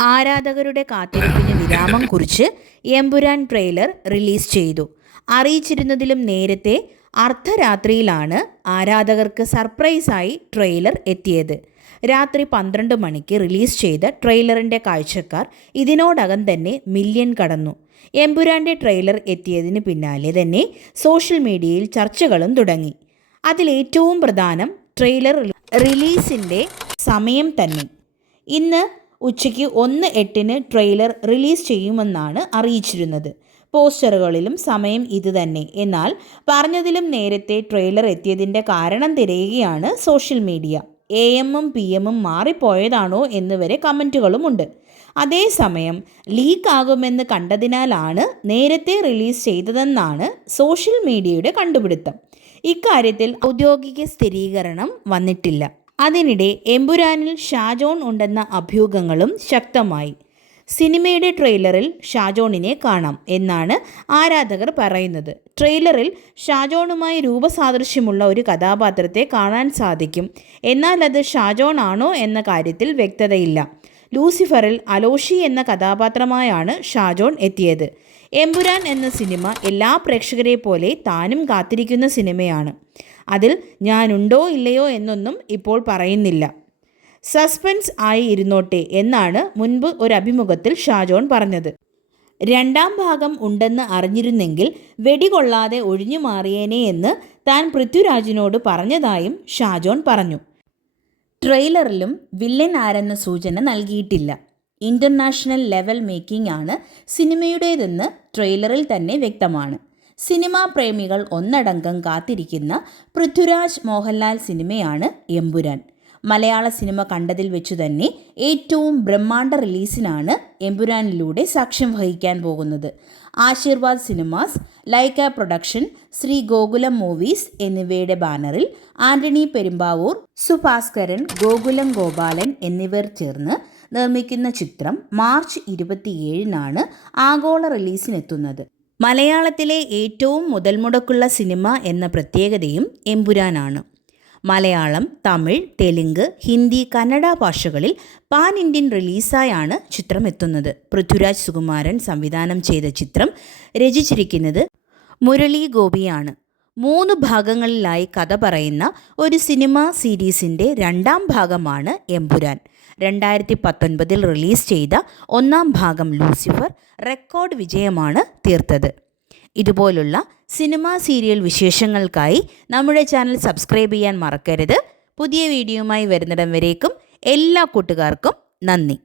ആരാധകരുടെ കാത്തിരിപ്പിന് വിരാമം കുറിച്ച് എമ്പുരാൻ ട്രെയിലർ റിലീസ് ചെയ്തു. അറിയിച്ചിരുന്നതിലും നേരത്തെ അർദ്ധരാത്രിയിലാണ് ആരാധകർക്ക് സർപ്രൈസായി ട്രെയിലർ എത്തിയത്. രാത്രി പന്ത്രണ്ട് മണിക്ക് റിലീസ് ചെയ്ത ട്രെയിലറിന്റെ കാഴ്ചക്കാർ ഇതിനോടകം തന്നെ മില്യൺ കടന്നു. എമ്പുരാന്റെ ട്രെയിലർ എത്തിയതിന് പിന്നാലെ തന്നെ സോഷ്യൽ മീഡിയയിൽ ചർച്ചകളും തുടങ്ങി. അതിലേറ്റവും പ്രധാനം ട്രെയിലർ റിലീസിന്റെ സമയം തന്നെ. ഇന്ന് ഉച്ചയ്ക്ക് ഒന്ന് എട്ടിന് ട്രെയിലർ റിലീസ് ചെയ്യുമെന്നാണ് അറിയിച്ചിരുന്നത്. പോസ്റ്ററുകളിലും സമയം ഇതുതന്നെ എന്നാൽ പറഞ്ഞതിലും നേരത്തെ ട്രെയിലർ എത്തിയതിന്റെ കാരണം തിരയുകയാണ് സോഷ്യൽ മീഡിയ. എ എമ്മും പി എമ്മും മാറിപ്പോയതാണോ എന്നുവരെ കമന്റുകളുമുണ്ട് അതേസമയം ലീക്ക് ആകുമെന്ന് കണ്ടതിനാലാണ് നേരത്തെ റിലീസ് ചെയ്തതെന്നാണ് സോഷ്യൽ മീഡിയയുടെ കണ്ടുപിടുത്തം. ഇക്കാര്യത്തിൽ ഔദ്യോഗിക സ്ഥിരീകരണം വന്നിട്ടില്ല. അതിനിടെ എമ്പുരാനിൽ ഷാജോൺ ഉണ്ടെന്ന അഭ്യൂഹങ്ങളും ശക്തമായി. സിനിമയുടെ ട്രെയിലറിൽ ഷാജോണിനെ കാണാം എന്നാണ് ആരാധകർ പറയുന്നത്. ട്രെയിലറിൽ ഷാജോണുമായി രൂപസാദൃശ്യമുള്ള ഒരു കഥാപാത്രത്തെ കാണാൻ സാധിക്കും. എന്നാൽ അത് ഷാജോൺ ആണോ എന്ന കാര്യത്തിൽ വ്യക്തതയില്ല. ലൂസിഫറിൽ അലോഷി എന്ന കഥാപാത്രമായാണ് ഷാജോൺ എത്തിയത്. എമ്പുരാൻ എന്ന സിനിമ എല്ലാ പ്രേക്ഷകരെ പോലെ താനും കാത്തിരിക്കുന്ന സിനിമയാണ്. അതിൽ ഞാനുണ്ടോ ഇല്ലയോ എന്നൊന്നും ഇപ്പോൾ പറയുന്നില്ല. സസ്പെൻസ് ആയി ഇരുന്നോട്ടെ എന്നാണ് മുൻപ് ഒരു അഭിമുഖത്തിൽ ഷാജോൺ പറഞ്ഞത്. രണ്ടാം ഭാഗം ഉണ്ടെന്ന് അറിഞ്ഞിരുന്നെങ്കിൽ വെടികൊള്ളാതെ ഒഴിഞ്ഞു മാറിയേനെ എന്ന് താൻ പൃഥ്വിരാജിനോട് പറഞ്ഞതായും ഷാജോൺ പറഞ്ഞു. ട്രെയിലറിലും വില്ലൻ ആരെന്ന സൂചന നൽകിയിട്ടില്ല. ഇന്റർനാഷണൽ ലെവൽ മേക്കിംഗ് ആണ് സിനിമയുടേതെന്ന് ട്രെയിലറിൽ തന്നെ വ്യക്തമാണ്. സിനിമാ പ്രേമികൾ ഒന്നടങ്കം കാത്തിരിക്കുന്ന പൃഥ്വിരാജ് മോഹൻലാൽ സിനിമയാണ് എമ്പുരാൻ. മലയാള സിനിമ കണ്ടതിൽ വെച്ചു തന്നെ ഏറ്റവും ബ്രഹ്മാണ്ഡ റിലീസിനാണ് എമ്പുരാനിലൂടെ സാക്ഷ്യം വഹിക്കാൻ പോകുന്നത്. Aashirvad cinemas Lyca production Sree Gokulam movies എന്നിവയുടെ ബാനറിൽ ആന്റണി പെരുമ്പാവൂർ സുഭാസ്കരൻ ഗോകുലം ഗോപാലൻ എന്നിവർ ചേർന്ന് നിർമ്മിക്കുന്ന ചിത്രം മാർച്ച് ഇരുപത്തിയേഴിനാണ് ആഗോള റിലീസിനെത്തുന്നത്. മലയാളത്തിലെ ഏറ്റവും മുതൽ മുടക്കുള്ള സിനിമ എന്ന പ്രത്യേകതയും എമ്പുരാനാണ്. മലയാളം തമിഴ് തെലുങ്ക് ഹിന്ദി കന്നഡ ഭാഷകളിൽ പാൻ ഇന്ത്യൻ റിലീസായാണ് ചിത്രം എത്തുന്നത് പൃഥ്വിരാജ് സുകുമാരൻ സംവിധാനം ചെയ്ത ചിത്രം രചിച്ചിരിക്കുന്നത് മുരളി ഗോപിയാണ്. മൂന്ന് ഭാഗങ്ങളിലായി കഥ പറയുന്ന ഒരു സിനിമ സീരീസിന്റെ രണ്ടാം ഭാഗമാണ് എമ്പുരാൻ. രണ്ടായിരത്തി പത്തൊൻപതിൽ റിലീസ് ചെയ്ത ഒന്നാം ഭാഗം ലൂസിഫർ റെക്കോർഡ് വിജയമാണ് തീർത്തത്. ഇതുപോലുള്ള സിനിമാ സീരിയൽ വിശേഷങ്ങൾക്കായി നമ്മുടെ ചാനൽ സബ്സ്ക്രൈബ് ചെയ്യാൻ മറക്കരുത്. പുതിയ വീഡിയോയുമായി വരുന്നിടം വരേക്കും എല്ലാ കൂട്ടുകാർക്കും നന്ദി.